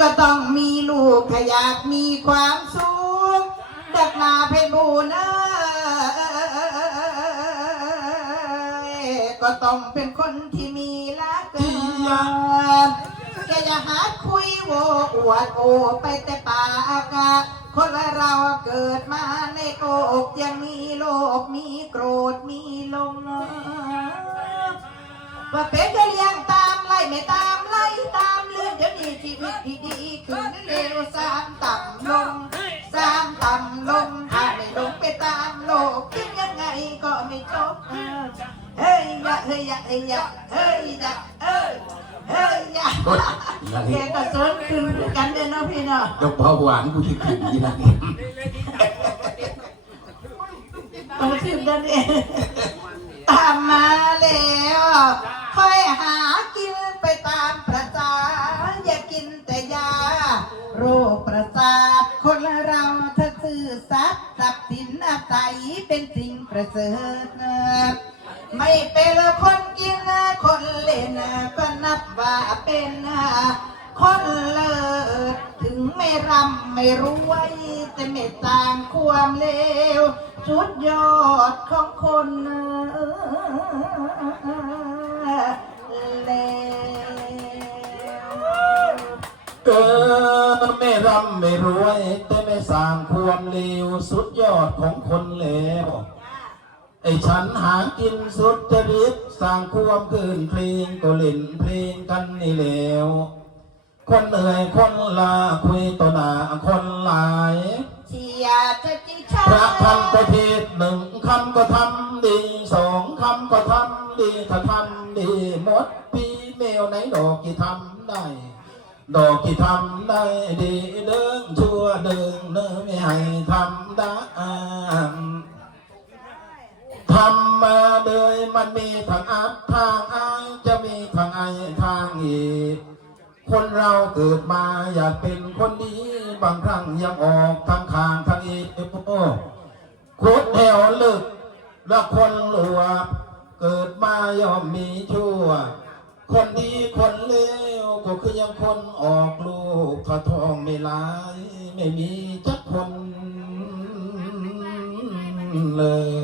ก็ต้องมีลูกถ้าอยากมีความสุขดักนาเพบูลย์เอ้ยก็ต้องเป็นคนที่มีรักเกินแกอย่าหาคุยโวอวดโอไปแต่ปากอากคนเราเกิดมาในโลกยังมีโลภมีโกรธมีลงว่าเป็น เฮ้ยยะเฮ้ยยะเฮ้ยยะเอ้ยเฮ้ยยะแกก็สนขึ้นกันเด้อเนาะพี่เนาะยกเบาหวานกูจะขึ้นอีนั่นนี่ต้องขึ้นกันเองตามมาแล้วค่อยหากินไปตามประสาอย่ากินแต่ยา โรคประสาทคนเราถ้าซื่อสัตย์ทรัพย์สินอาศัยเป็นสิ่งประเสริฐ ไม่เป็นคนกินคนเล่นก็นับว่าเป็นคนเลิศถึงไม่ร่ำไม่รวยแต่ไม่ต่างความเลวสุดยอดของคนเลวเกิดไม่ร่ำไม่รวยแต่ไม่สร้างความเลวสุดยอดของคนเลว ไอ้ฉันหากินสุดจริตสร้างความคืนเพลงก็เล่นเพลงกันนี่แล้ว คนเหนื่อยคนลาคุยต่อหน้าคนหลายเชียร์จะจิชาพระท่านก็เทศน์หนึ่งคำก็ทำดีสองคำก็ทำดีถ้าทำดีหมดปีเมลไหนดอกที่ทำได้ ดอกที่ทำได้ดีเดิงชั่วเดิงเนื้อไม่ให้ทำได้ มันมีทางอัพทางอายจะมีทางไอทางอีกคนเราเกิดมาอยากเป็นคนดีบางครั้งยังออกทางข้างทางอีกโอ้โคตรแถวลึกและคนหลวบเกิดมาย่อมมีชั่ว คนดีคนเลวก็คือยังคนออกลูกถ้าทองไม่หลาย ไม่มีจักคนเลย